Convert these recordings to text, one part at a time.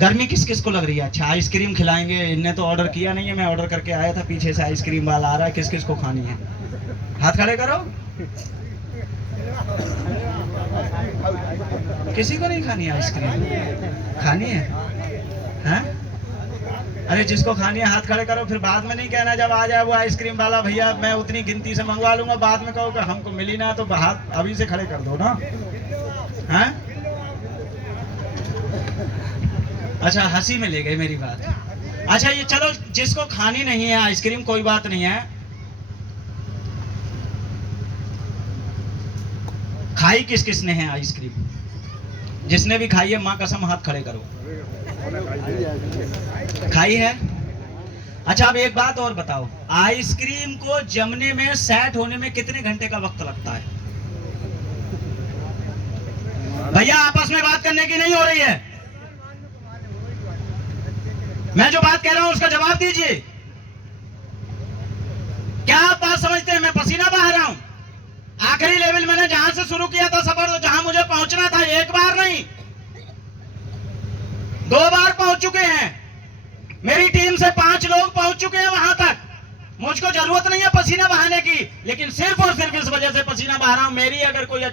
गर्मी किस किस को लग रही है? अच्छा, आइसक्रीम खिलाएंगे। इनने तो ऑर्डर किया नहीं है, मैं ऑर्डर करके आया था, पीछे से आइसक्रीम वाला आ रहा है। किस किस को खानी है? हाथ खड़े करो। किसी को नहीं खानी है आइसक्रीम? खानी है? हैं? अरे जिसको खानी है हाथ खड़े करो, फिर बाद में नहीं कहना जब आ जाए वो आइसक्रीम वाला, भैया मैं उतनी गिनती से मंगवा लूंगा, बाद में कहो कि हमको मिली ना, तो हाथ अभी से खड़े कर दो ना। हैं? अच्छा, हंसी में ले गए मेरी बात। अच्छा, ये चलो, जिसको खानी नहीं है आइसक्रीम कोई बात नहीं है, खाई किस किस ने है आइसक्रीम? जिसने भी खाई है माँ कसम हाथ खड़े करो। खाई है? अच्छा, अब एक बात और बताओ, आइसक्रीम को जमने में, सेट होने में कितने घंटे का वक्त लगता है? भैया आपस में बात करने की नहीं हो रही है, मैं जो बात कह रहा हूं उसका जवाब दीजिए। क्या आप बात समझते हैं? मैं पसीना बहा रहा हूं। आखिरी लेवल मैंने जहां से शुरू किया था सफर, तो जहां मुझे पहुंचना था, एक बार नहीं 2 बार पहुंच चुके हैं। मेरी टीम से 5 लोग पहुंच चुके हैं वहां तक। मुझको जरूरत नहीं है पसीना बहाने की, लेकिन सिर्फ और सिर्फ इस वजह से पसीना बहा रहा हूं, मेरी अगर कोई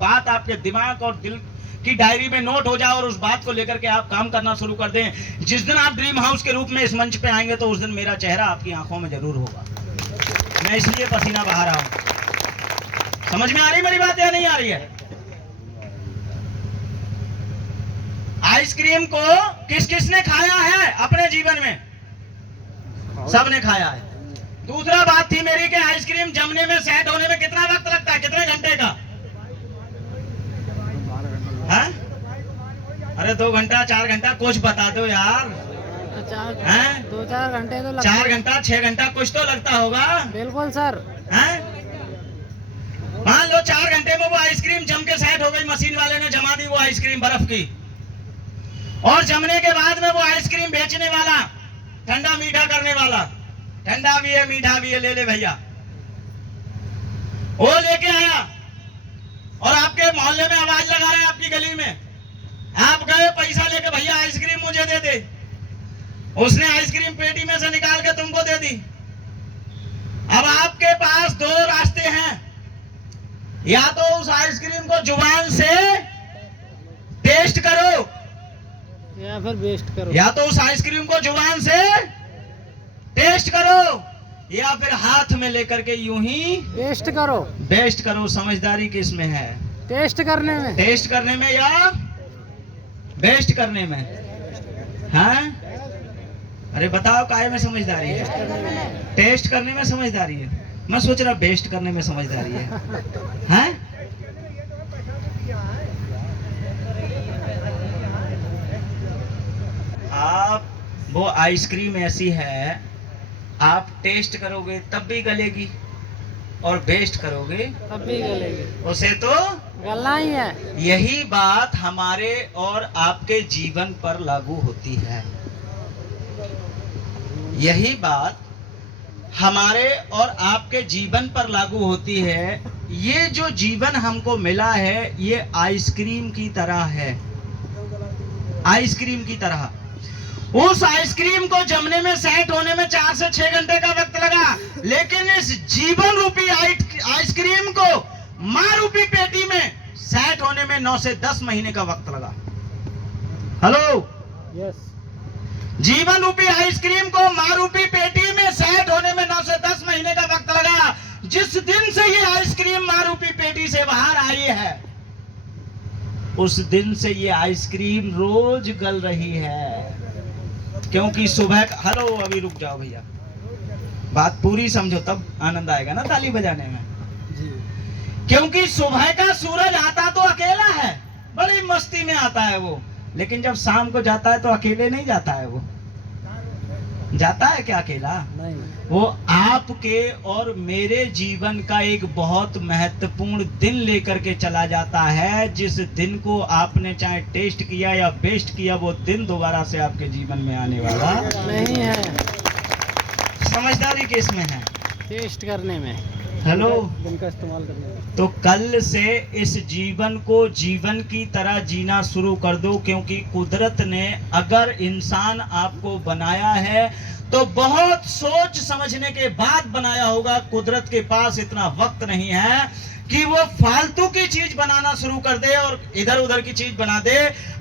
बात आपके दिमाग और दिल की डायरी में नोट हो जाए और उस बात को लेकर के आप काम करना शुरू कर दें, जिस दिन आप ड्रीम हाउस के रूप में इस मंच पे आएंगे तो उस दिन मेरा चेहरा आपकी आंखों में जरूर होगा। मैं इसलिए पसीना बहा रहा हूं। समझ में आ रही मेरी बात या नहीं आ रही है? आइसक्रीम को किस किस ने खाया है अपने जीवन में? सब ने खाया है। दूसरा बात थी मेरी कि आइसक्रीम जमने में, सेट होने में कितना वक्त लगता है, कितने घंटे का? है? अरे 2 घंटा 4 घंटा कुछ बता दो यार। 2-4 घंटे तो 4 घंटा 6 घंटा कुछ तो लगता होगा। बिल्कुल सर। मान लो 4 घंटे में वो आइसक्रीम जम के सेट हो गई, मशीन वाले ने जमा दी वो आइसक्रीम बर्फ की, और जमने के बाद में वो आइसक्रीम बेचने वाला, ठंडा मीठा करने वाला, ठंडा भी है मीठा भी है, ले ले भैया, वो लेके आया और आपके मोहल्ले में आवाज लगा रहा है, आपकी गली में आप गए पैसा लेके, भैया आइसक्रीम मुझे दे दे। उसने आइसक्रीम पेटी में से निकाल के तुमको दे दी। अब आपके पास 2 रास्ते हैं, या तो उस आइसक्रीम को जुबान से टेस्ट करो या फिर वेस्ट करो, या तो उस आइसक्रीम को जुबान से टेस्ट करो, या फिर हाथ में लेकर के यूं ही वेस्ट करो। वेस्ट करो। समझदारी किस में है? टेस्ट करने में। टेस्ट करने में या वेस्ट करने में? हैं? अरे बताओ काहे में समझदारी है? टेस्ट करने में समझदारी है। मैं सोच रहा वेस्ट करने में समझदारी है। हैं? आप वो आइसक्रीम ऐसी है, आप टेस्ट करोगे तब भी गलेगी और वेस्ट करोगे तब भी गलेगी, उसे तो गलना ही है। यही बात हमारे और आपके जीवन पर लागू होती है। यही बात हमारे और आपके जीवन पर लागू होती है। ये जो जीवन हमको मिला है ये आइसक्रीम की तरह है, आइसक्रीम की तरह। उस आइसक्रीम को जमने में, सेट होने में 4 से 6 घंटे का वक्त लगा, लेकिन इस जीवन रूपी आइसक्रीम को मां रूपी पेटी में सेट होने में 9 से 10 महीने का वक्त लगा। Hello, yes. जीवन रूपी आइसक्रीम को मां रूपी पेटी में सेट होने में 9 से 10 महीने का वक्त लगा। जिस दिन से ये आइसक्रीम मां रूपी पेटी से बाहर आई है, उस दिन से ये आइसक्रीम रोज गल रही है, क्योंकि सुबह का, हेलो अभी रुक जाओ भैया, बात पूरी समझो तब आनंद आएगा ना ताली बजाने में जी। क्योंकि सुबह का सूरज आता तो अकेला है, बड़ी मस्ती में आता है वो, लेकिन जब शाम को जाता है तो अकेले नहीं जाता है। वो जाता है क्या अकेला? नहीं। वो आपके और मेरे जीवन का एक बहुत महत्वपूर्ण दिन लेकर के चला जाता है। जिस दिन को आपने चाहे टेस्ट किया या वेस्ट किया, वो दिन दोबारा से आपके जीवन में आने वाला नहीं है। समझदारी किस में है? टेस्ट करने में। हेलो। दिन का इस्तेमाल करने में। तो कल से इस जीवन को जीवन की तरह जीना शुरू कर दो, क्योंकि कुदरत ने अगर इंसान आपको बनाया है तो बहुत सोच समझने के बाद बनाया होगा। कुदरत के पास इतना वक्त नहीं है कि वो फालतू की चीज बनाना शुरू कर दे और इधर उधर की चीज बना दे।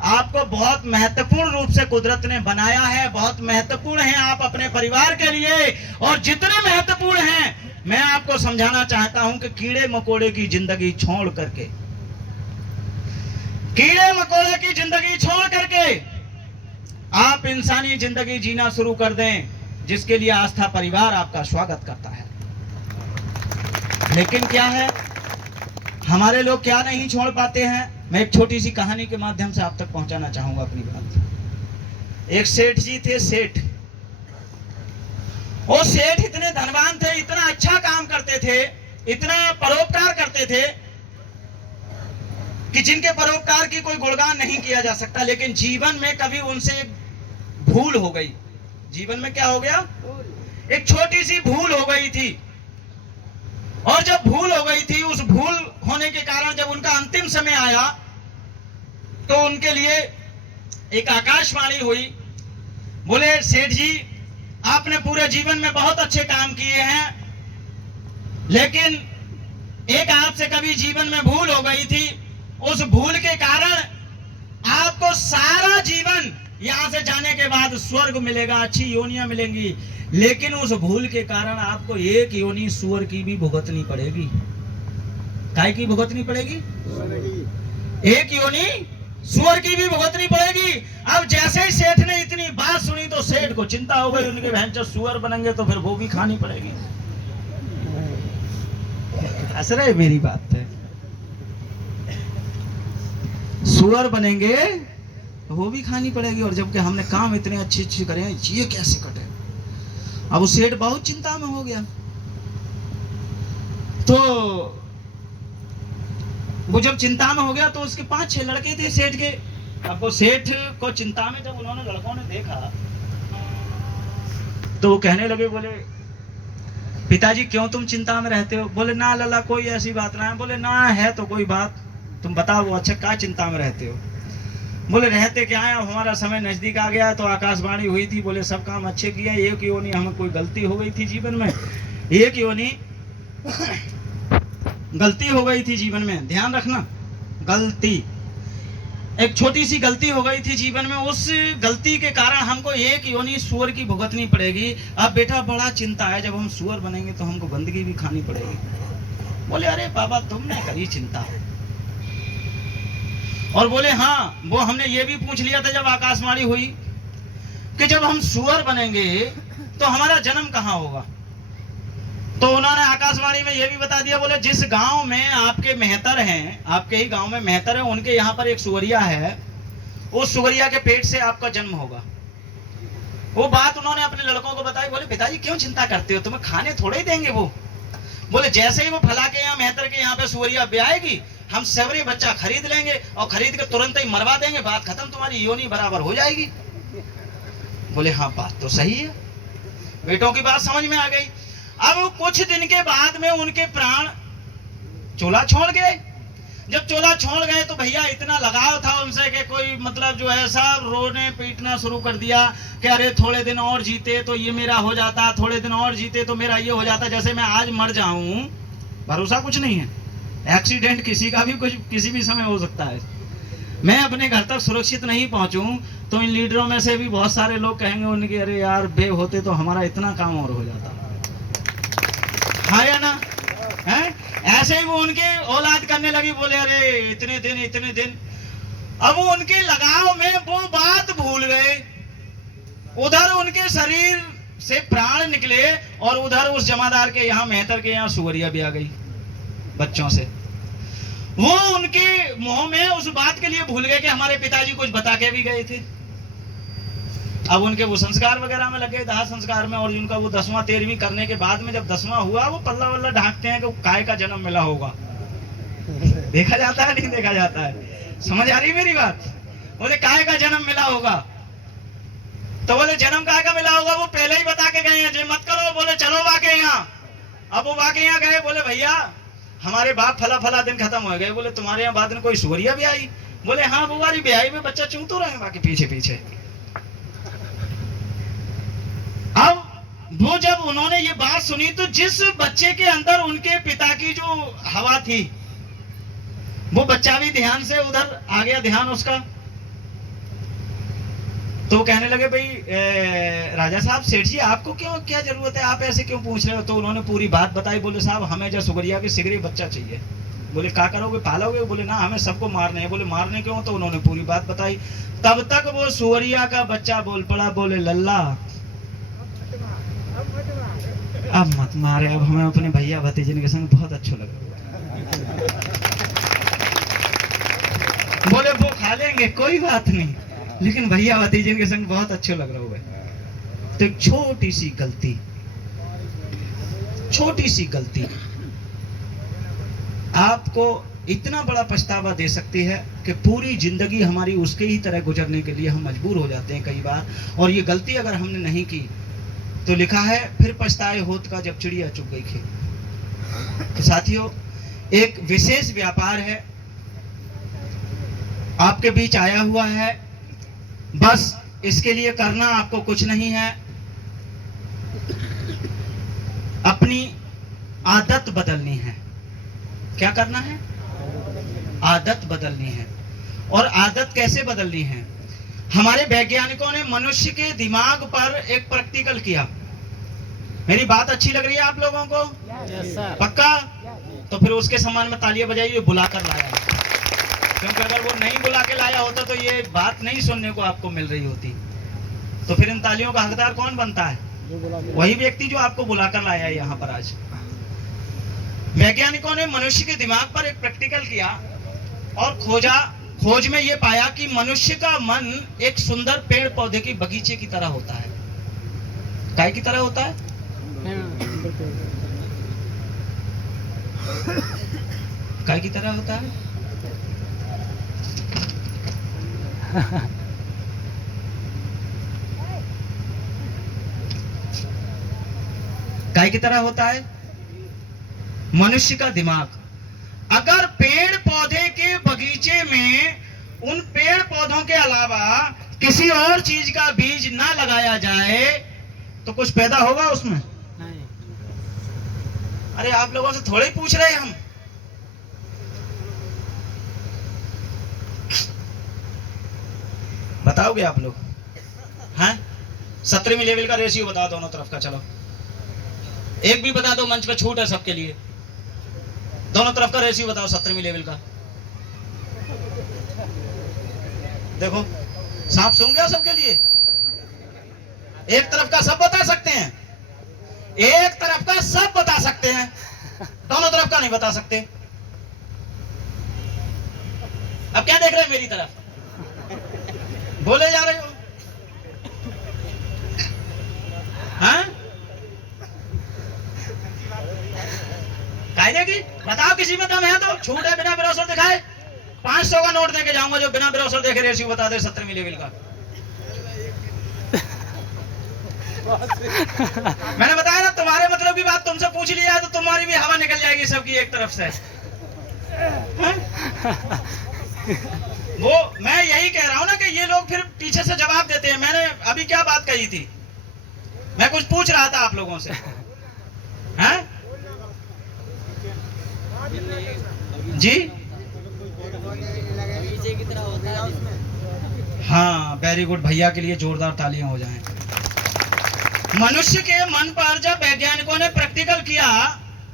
आपको बहुत महत्वपूर्ण रूप से कुदरत ने बनाया है, बहुत महत्वपूर्ण है आप अपने परिवार के लिए, और जितने महत्वपूर्ण हैं मैं आपको समझाना चाहता हूं कि कीड़े मकोड़े की जिंदगी छोड़ करके, कीड़े मकोड़े की जिंदगी छोड़ करके आप इंसानी जिंदगी जीना शुरू कर दें, जिसके लिए आस्था परिवार आपका स्वागत करता है। लेकिन क्या है, हमारे लोग क्या नहीं छोड़ पाते हैं। मैं एक छोटी सी कहानी के माध्यम से आप तक पहुंचाना चाहूंगा अपनी बात। एक सेठ जी थे, सेठ। वो सेठ इतने धनवान थे, इतना अच्छा काम करते थे, इतना परोपकार करते थे कि जिनके परोपकार की कोई गुणगान नहीं किया जा सकता। लेकिन जीवन में कभी उनसे भूल हो गई। जीवन में क्या हो गया, एक छोटी सी भूल हो गई थी। और जब भूल हो गई थी, उस भूल होने के कारण जब उनका अंतिम समय आया तो उनके लिए एक आकाशवाणी हुई। बोले, सेठ जी आपने पूरे जीवन में बहुत अच्छे काम किए हैं, लेकिन एक आपसे कभी जीवन में भूल हो गई थी। उस भूल के कारण आपको सारा जीवन यहां से जाने के बाद स्वर्ग मिलेगा, अच्छी योनियां मिलेंगी, लेकिन उस भूल के कारण आपको एक योनि सुअर की भी भुगतनी पड़ेगी। काय की भुगतनी पड़ेगी? एक योनि सुअर की भी भुगतनी पड़ेगी। अब जैसे ही सेठ ने इतनी बात सुनी तो सेठ को चिंता हो गई, उनके बहन जो सुअर बनेंगे तो फिर वो भी खानी पड़ेगी। हंस रहे मेरी बात है, सुअर बनेंगे वो भी खानी पड़ेगी, और जबकि हमने काम इतने अच्छे अच्छे करे हैं, ये कैसे कटे। अब वो सेठ बहुत चिंता में हो गया। तो वो जब चिंता में हो गया तो उसके 5-6 लड़के थे सेठ के। अब वो सेठ को चिंता में जब उन्होंने लड़कों ने देखा तो वो कहने लगे, बोले पिताजी क्यों तुम चिंता में रहते हो? बोले ना लला कोई ऐसी बात ना है। बोले ना है तो कोई बात, तुम बताओ वो अच्छा क्या चिंता में रहते हो? बोले रहते क्या है, अब हमारा समय नजदीक आ गया तो आकाशवाणी हुई थी, बोले सब काम अच्छे किए, एक योनि हमें कोई गलती हो गई थी जीवन में, एक योनि गलती हो गई थी जीवन में, ध्यान रखना गलती, एक छोटी सी गलती हो गई थी जीवन में, उस गलती के कारण हमको एक योनि सुअर की भुगतनी पड़ेगी। अब बेटा बड़ा चिंता है, जब हम सुअर बनेंगे तो हमको गंदगी भी खानी पड़ेगी। बोले अरे बाबा तुमने करी चिंता, और बोले हाँ वो हमने ये भी पूछ लिया था जब आकाशवाणी हुई कि जब हम सुअर बनेंगे तो हमारा जन्म कहाँ होगा। तो उन्होंने आकाशवाणी में ये भी बता दिया, बोले जिस गांव में आपके मेहतर हैं, आपके ही गांव में मेहतर है, उनके यहाँ पर एक सुअरिया है, उस सुअरिया के पेट से आपका जन्म होगा। वो बात उन्होंने अपने लड़कों को बताई। बोले पिताजी क्यों चिंता करते हो, तुम्हें खाने थोड़े ही देंगे वो। बोले जैसे ही वो फला के यहाँ मेहतर के यहाँ पे सुअरिया ब्याएगी, हम सवरी बच्चा खरीद लेंगे और खरीद के तुरंत ही मरवा देंगे, बात खत्म, तुम्हारी योनि बराबर हो जाएगी। बोले हाँ बात तो सही है, बेटों की बात समझ में आ गई। अब कुछ दिन के बाद में उनके प्राण चोला छोड़ गए। जब चोला छोड़ गए तो भैया इतना लगाव था उनसे कि कोई मतलब जो है सब रोने पीटना शुरू कर दिया कि अरे थोड़े दिन और जीते तो ये मेरा हो जाता, थोड़े दिन और जीते तो मेरा ये हो जाता, जैसे मैं आज मर जाऊं भरोसा कुछ नहीं है, एक्सीडेंट किसी का भी कुछ किसी भी समय हो सकता है। मैं अपने घर तक सुरक्षित नहीं पहुंचूं तो इन लीडरों में से भी बहुत सारे लोग कहेंगे उनके अरे यार बे होते तो हमारा इतना काम और हो जाता, हाँ या ना है? ऐसे ही वो उनके औलाद करने लगी, बोले अरे इतने दिन। अब वो उनके लगाव में वो बात भूल गए, उधर उनके शरीर से प्राण निकले और उधर उस जमादार के यहाँ मेहतर के यहाँ सुअरिया भी आ गई बच्चों से। वो उनके मुंह में उस बात के लिए भूल गए कि हमारे पिताजी कुछ बता के भी गए थे। अब उनके वो संस्कार वगैरह में लगे, दाह संस्कार में, और उनका वो 10वां 13वीं करने के बाद में जब 10वां हुआ वो पल्ला वल्ला ढांकते हैं कि काय का जन्म मिला होगा। देखा जाता है नहीं देखा जाता है, समझ आ रही मेरी बात? बोले काय का जन्म मिला होगा, तो बोले जन्म काय का मिला होगा वो पहले ही बता के गए हैं, जो मत करो, बोले चलो वाके यहाँ अब वो बाकी यहाँ गए, बोले भैया हमारे बाप फला फला दिन खत्म हो गए। बोले तुम्हारे यहाँ बाद में कोई सुवरिया भी आई? बोले हाँ बुआ जी ब्याही में बच्चा चूं तो रहे बाकी पीछे पीछे। अब वो जब उन्होंने ये बात सुनी तो जिस बच्चे के अंदर उनके पिता की जो हवा थी, वो बच्चा भी ध्यान से उधर आ गया, ध्यान उसका। तो कहने लगे भाई राजा साहब, सेठ जी आपको क्यों क्या जरूरत है, आप ऐसे क्यों पूछ रहे हो? तो उन्होंने पूरी बात बताई। बोले साहब हमें जो सुगरिया के सिगरी बच्चा चाहिए। बोले क्या करोगे, पालोगे? बोले ना हमें सबको मारने हैं। बोले मारने क्यों? तो उन्होंने पूरी बात बताई। तब तक वो सुवरिया का बच्चा बोल पड़ा, बोले लल्ला अब मत मारे, अब हमें अपने भैया भतीजे के संग बहुत अच्छा लग रहा है। बोले वो खा लेंगे कोई बात नहीं, लेकिन भैया भतीजे के संग बहुत अच्छे लग रहा है। तो एक छोटी सी गलती आपको इतना बड़ा पछतावा दे सकती है कि पूरी जिंदगी हमारी उसके ही तरह गुजरने के लिए हम मजबूर हो जाते हैं कई बार। और ये गलती अगर हमने नहीं की तो लिखा है फिर पछताए होत का जब चिड़िया चुग गई खेत। तो साथियों, एक विशेष व्यापार है आपके बीच आया हुआ है, बस इसके लिए करना आपको कुछ नहीं है, अपनी आदत बदलनी है। क्या करना है? आदत बदलनी है। और आदत कैसे बदलनी है? हमारे वैज्ञानिकों ने मनुष्य के दिमाग पर एक प्रैक्टिकल किया। मेरी बात अच्छी लग रही है आप लोगों को? Yes sir. पक्का? तो फिर उसके सम्मान में तालियां बजाइए, बुलाकर लाया। क्योंकि अगर वो नहीं बुला के लाया होता तो ये बात नहीं सुनने को आपको मिल रही होती। तो फिर इन तालियों का हकदार कौन बनता है? वही व्यक्ति जो आपको बुलाकर लाया है यहाँ पर आज। वैज्ञानिकों ने मनुष्य के दिमाग पर एक प्रैक्टिकल किया और खोज में ये पाया कि मनुष्य का मन एक सुंदर पेड़ पौधे की बगीचे की तरह होता है। काय की तरह होता है? काय की तरह होता है? काय की तरह होता है? मनुष्य का दिमाग। अगर पेड़ पौधे के बगीचे में उन पेड़ पौधों के अलावा किसी और चीज का बीज ना लगाया जाए तो कुछ पैदा होगा उसमें? नहीं। अरे आप लोगों से थोड़े ही पूछ रहे हैं हम। बताओगे आप लोग? हैं? 17वीं लेवल का रेशियो बताओ दोनों तरफ का। चलो एक भी बता दो, मंच पे छूट है सबके लिए। दोनों तरफ का रेशियो बताओ 17वीं लेवल का। देखो सांप सूंघ गया सबके लिए। एक तरफ का सब बता सकते हैं, एक तरफ का सब बता सकते हैं, दोनों तरफ का नहीं बता सकते। अब क्या देख रहे हैं मेरी तरफ? बोले जा रहे हो? हाँ? कायदे की बताओ, किसी में दम है तो छूट है, बिना ब्राउजर दिखाए 500 का नोट देके जाऊंगा जो बिना ब्राउजर देखे रेशियो बता दे 17वीं लेवल का। मैंने बताया ना, तुम्हारे मतलब की बात तुमसे पूछ लिया है तो तुम्हारी भी हवा निकल जाएगी सबकी एक तरफ से। वो मैं यही कह रहा हूं ना कि ये लोग फिर पीछे से जवाब देते हैं। मैंने अभी क्या बात कही थी? मैं कुछ पूछ रहा था आप लोगों से। हैं? जी हाँ, वेरी गुड। भैया के लिए जोरदार तालियां हो जाएं। मनुष्य के मन पर जब वैज्ञानिकों ने प्रैक्टिकल किया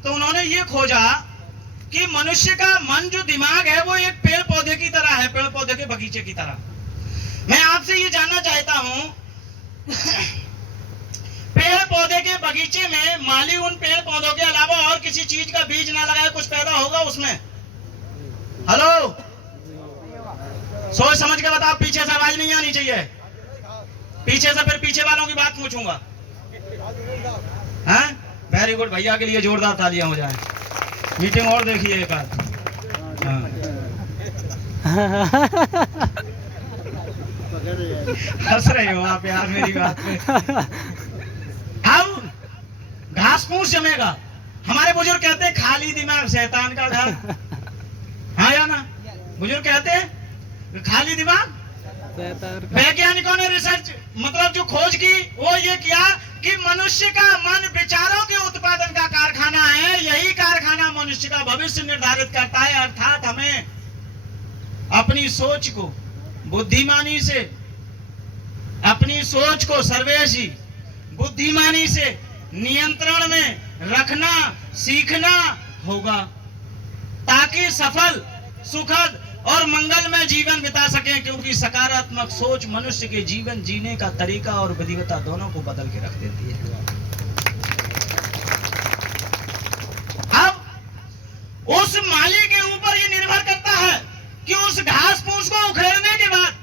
तो उन्होंने ये खोजा कि मनुष्य का मन जो दिमाग है वो एक पेड़ पौधे की तरह है, पेड़ पौधे के बगीचे की तरह। मैं आपसे ये जानना चाहता हूं पेड़ पौधे के बगीचे में माली उन पेड़ पौधों के अलावा और किसी चीज का बीज ना लगाए, कुछ पैदा होगा उसमें? हेलो, सोच समझ के बताओ, पीछे से आवाज नहीं आनी चाहिए। पीछे से फिर पीछे वालों की बात पूछूंगा। हैं? वेरी गुड, भैया के लिए जोरदार तालियां हो जाएं। मीटिंग और देखिए एक आध। हंस रहे हो आप यार मेरी बात पे। अब घास फूस जमेगा हमारे बुजुर्ग कहते हैं खाली दिमाग शैतान का घर। हाँ या ना? बुजुर्ग कहते हैं खाली दिमाग। वैज्ञानिकों ने रिसर्च मतलब जो खोज की वो ये किया कि मनुष्य का मन विचारों के उत्पादन का कारखाना है। यही कारखाना मनुष्य का भविष्य निर्धारित करता है। अर्थात हमें अपनी सोच को बुद्धिमानी से, अपनी सोच को सर्वेशी बुद्धिमानी से नियंत्रण में रखना सीखना होगा, ताकि सफल, सुखद और मंगलमय जीवन बिता सकें। क्योंकि सकारात्मक सोच मनुष्य के जीवन जीने का तरीका और विधिवता दोनों को बदल के रख देती है। अब उस माली के ऊपर ये निर्भर करता है कि उस घास फूस को उखेड़ने के बाद,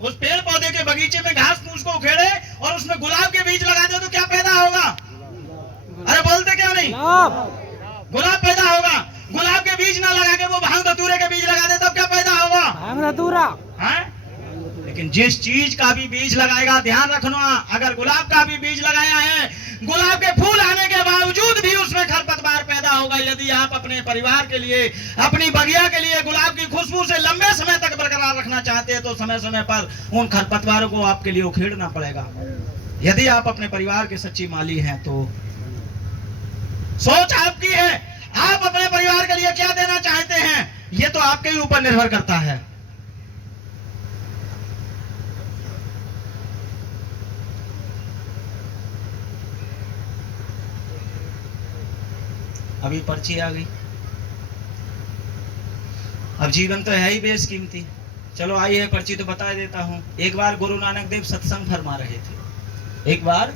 उस पेड़ पौधे के बगीचे में घास फूस को उखेड़े और उसमें गुलाब के बीज लगा दे तो क्या पैदा होगा? अरे बोलते क्यों नहीं? गुलाब पैदा होगा। गुलाब के बीज ना लगा के वो भांग धतूरे के बीज लगा दे तब क्या पैदा होगा? भांग धतूरा। लेकिन जिस चीज का भी बीज लगाएगा, ध्यान रखना, अगर गुलाब का भी बीज लगाया है, गुलाब के फूल आने के बावजूद भी उसमें खरपतवार पैदा होगा। यदि आप अपने परिवार के लिए, अपनी बगिया के लिए गुलाब की खुशबू से लंबे समय तक बरकरार रखना चाहते हैं तो समय समय पर उन खरपतवारों को आपके लिए उखेड़ना पड़ेगा। यदि आप अपने परिवार के सच्ची माली हैं तो सोच आपकी है, आप अपने परिवार के लिए क्या देना चाहते हैं ये तो आपके ही ऊपर निर्भर करता है। अभी पर्ची आ गई। अब जीवन तो है ही बेशकीमती। चलो आई है पर्ची तो बता देता हूं। एक बार गुरु नानक देव सत्संग फरमा रहे थे। एक बार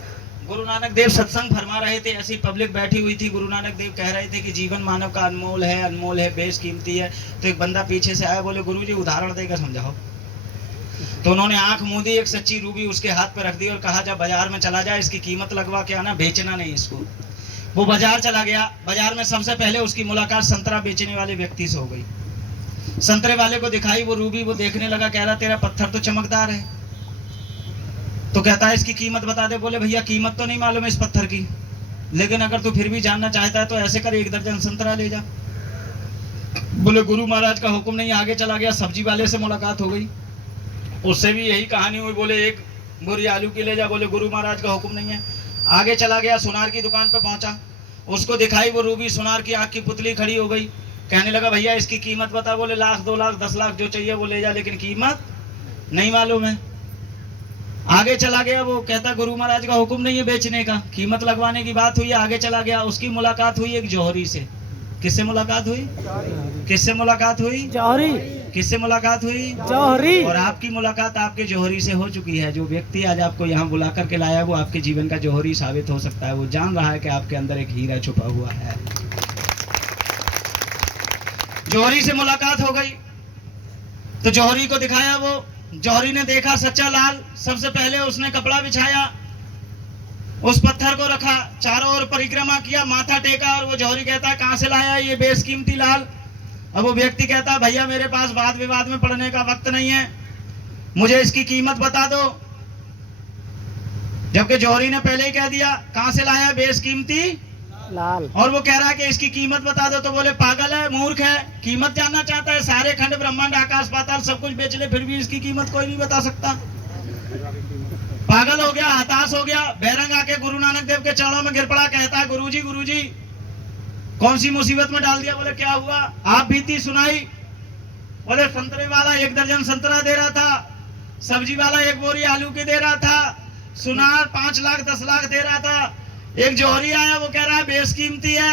गुरु नानक देव सत्संग फरमा रहे थे। ऐसी पब्लिक बैठी हुई थी। गुरु नानक देव कह रहे थे कि जीवन मानव का अनमोल है, बेशकीमती है। तो एक बंदा पीछे से आया, बोले गुरुजी उदाहरण देकर समझाओ। तो उन्होंने आंख मूंदी, एक सच्ची रूबी उसके हाथ पे रख दी और कहा जब बाजार में चला जाए इसकी कीमत लगवा के आना, बेचना नहीं इसको। वो बाजार चला गया। बाजार में सबसे पहले उसकी मुलाकात संतरा बेचने वाले व्यक्ति से हो गई। संतरे वाले को दिखाई वो रूबी, वो देखने लगा, कह रहा तेरा पत्थर तो चमकदार है। तो कहता है इसकी कीमत बता दे। बोले भैया कीमत तो नहीं मालूम है इस पत्थर की, लेकिन अगर तू फिर भी जानना चाहता है तो ऐसे कर 1 दर्जन संतरा ले जा। बोले गुरु महाराज का हुक्म नहीं। आगे चला गया, सब्जी वाले से मुलाकात हो गई, उससे भी यही कहानी हुई। बोले 1 बोरी आलू की ले जा। बोले गुरु महाराज का हुक्म नहीं है। आगे चला गया, सुनार की दुकान पे पहुंचा, उसको दिखाई वो रूबी, सुनार की आंख की पुतली खड़ी हो गई। कहने लगा भैया इसकी कीमत बता। बोले 1 लाख 2 लाख 10 लाख जो चाहिए वो ले जा, लेकिन कीमत नहीं मालूम है। आगे चला गया, वो कहता गुरु महाराज का हुक्म नहीं है बेचने का, कीमत लगवाने की बात हुई। आगे चला गया, उसकी मुलाकात हुई एक जौहरी से। किससे मुलाकात हुई? किससे मुलाकात हुई? जौहरी। किससे मुलाकात हुई? जौहरी। और आपकी मुलाकात आपके जौहरी से हो चुकी है। जो व्यक्ति आज आपको यहाँ बुला करके लाया वो आपके जीवन का जौहरी साबित हो सकता है। वो जान रहा है कि आपके अंदर एक हीरा छुपा हुआ है। जौहरी से मुलाकात हो गई तो जौहरी को दिखाया। वो जौहरी ने देखा सच्चा लाल। सबसे पहले उसने कपड़ा बिछाया, उस पत्थर को रखा, चारों ओर परिक्रमा किया, माथा टेका। और वो जौहरी कहता कहां से लाया ये बेशकीमती लाल? अब वो व्यक्ति कहता भैया मेरे पास वाद विवाद में पड़ने का वक्त नहीं है, मुझे इसकी कीमत बता दो। जबकि जौहरी ने पहले ही कह दिया कहां से लाया बेशकीमती लाल, और वो कह रहा है कि इसकी कीमत बता दो। तो बोले पागल है, मूर्ख है, कीमत जानना चाहता है? सारे खंड ब्रह्मांड आकाश पाताल सब कुछ बेच ले फिर भी इसकी कीमत कोई नहीं बता सकता। पागल हो गया, हताश हो गया। बैरंग आके गुरु नानक देव के चरणों में गिर पड़ा। कहता है गुरुजी कौन सी मुसीबत में डाल दिया? बोले क्या हुआ? आप बीती सुनाई। बोले संतरे वाला 1 दर्जन संतरा दे रहा था, सब्जी वाला 1 बोरी आलू की दे रहा था, सुनार 5 लाख 10 लाख दे रहा था। एक जौहरी आया, वो कह रहा है बेशकीमती है।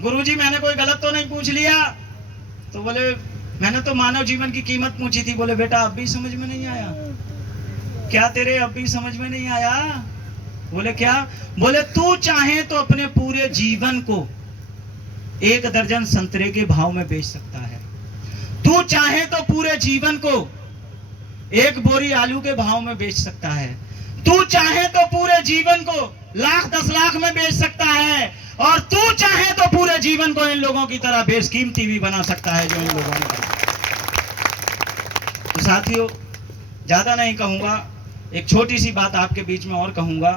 गुरुजी मैंने कोई गलत तो नहीं पूछ लिया? तो बोले मैंने तो मानव जीवन की कीमत पूछी थी। बोले बेटा अब भी समझ में नहीं आया? क्या तेरे अब भी समझ में नहीं आया? बोले क्या? बोले तू चाहे तो अपने पूरे जीवन को 1 दर्जन संतरे के भाव में बेच सकता है। तू चाहे तो पूरे जीवन को 1 बोरी आलू के भाव में बेच सकता है। तू चाहे तो पूरे जीवन को 1 लाख 10 लाख में बेच सकता है। और तू चाहे तो पूरे जीवन को इन लोगों की तरह बेशकीमती भी बना सकता है जो इन लोगों ने बनाया। तो साथियों ज्यादा नहीं कहूंगा, एक छोटी सी बात आपके बीच में और कहूंगा।